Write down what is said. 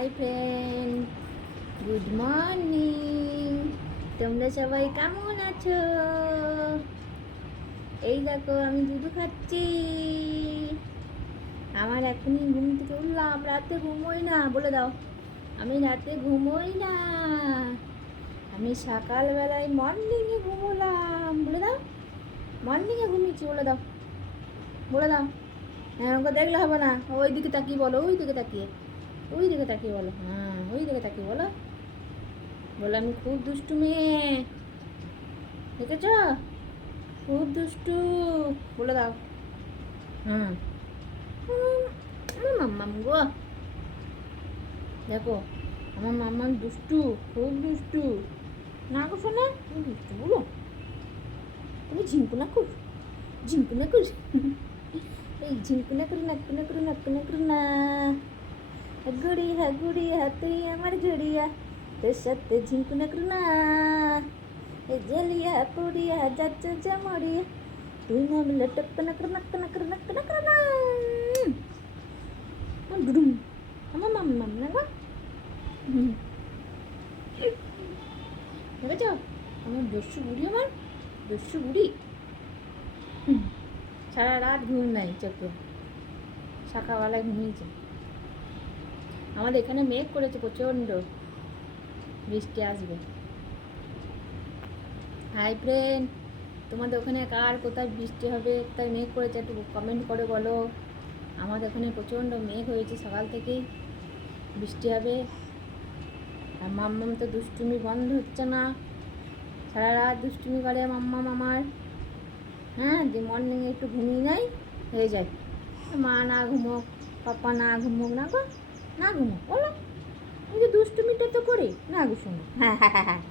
Hi friend, good morning. তোমরা সবাই কেমন আছো? এই দেখো আমি দুধ খাচ্ছি। আমার এখনই ঘুম থেকে উঠলাম, রাতে ঘুমোই না, বলে দাও। আমি রাতে ঘুমোই না, আমি সকালবেলায় মর্নিংয়ে ঘুমোলাম, বলে দাও। মর্নিংয়ে ঘুমিয়েছি, বলে দাও, বলে দাও। হ্যাঁ, ওকে দেখলে হবে না, ওই দিকে তাকিয়ে বলো, ওই দিকে তাকিয়ে, ওই দিকে তাকিয়ে বলো, হ্যাঁ ওই দিকে তাকিয়ে বলো। বলো আমি খুব দুষ্টু মেয়ে, দেখেছ? খুব দুষ্টু, বলে দাও। হুম, আমার মাম্মাম গো, দেখো আমার মাম্মাম দুষ্টু, খুব দুষ্টু। না গো শোনা, তুমি দুষ্টু বলো, তুমি ঝিঙ্কুনা কর, ঝিঙ্কুনা কর, এই ঝিঙ্কুনা করি, নাকুনা করি, নাকুনা করি না। গুড়িয়া তুই আমার গুড়িয়া, তোর সাথে ঝিঙ্কুনা করি না। এ জেলিয়া পুড়িয়া যাচ্ছে জামড়িয়া, তুই নামলে টপনা করে নাকনা করে নাকনা করে না। ডুডুম, আমার মাম্মাম না গো। দেখেছ আমার দস্যু বুড়ি, আমার দস্যু বুড়ি। সারা রাত ঘুম নাই চোখে, সকালবেলায় ঘুমিয়েছে। আমাদের এখানে মেঘ করেছে প্রচণ্ড, বৃষ্টি আসবে। হাই ফ্রেন্ড, তোমাদের ওখানে কার কোথায় বৃষ্টি হবে, তাই মেঘ করেছে, একটু কমেন্ট করে বলো। আমাদের ওখানে প্রচণ্ড মেঘ হয়েছে, সকাল থেকেই বৃষ্টি হবে। আর মাম্মাম তো দুষ্টুমি বন্ধ হচ্ছে না, সারা রাত দুষ্টুমি করে মাম্মাম আমার। হ্যাঁ, যে মর্নিংয়ে একটু ঘুমিয়ে নেয়, হয়ে যায়। মা না ঘুমোক, পাপা না ঘুমোক, না গো না ঘুমোক, বলো আমি যে দুষ্টুমিটা তো করি না গো, শোনো। হ্যাঁ হ্যাঁ হ্যাঁ হ্যাঁ।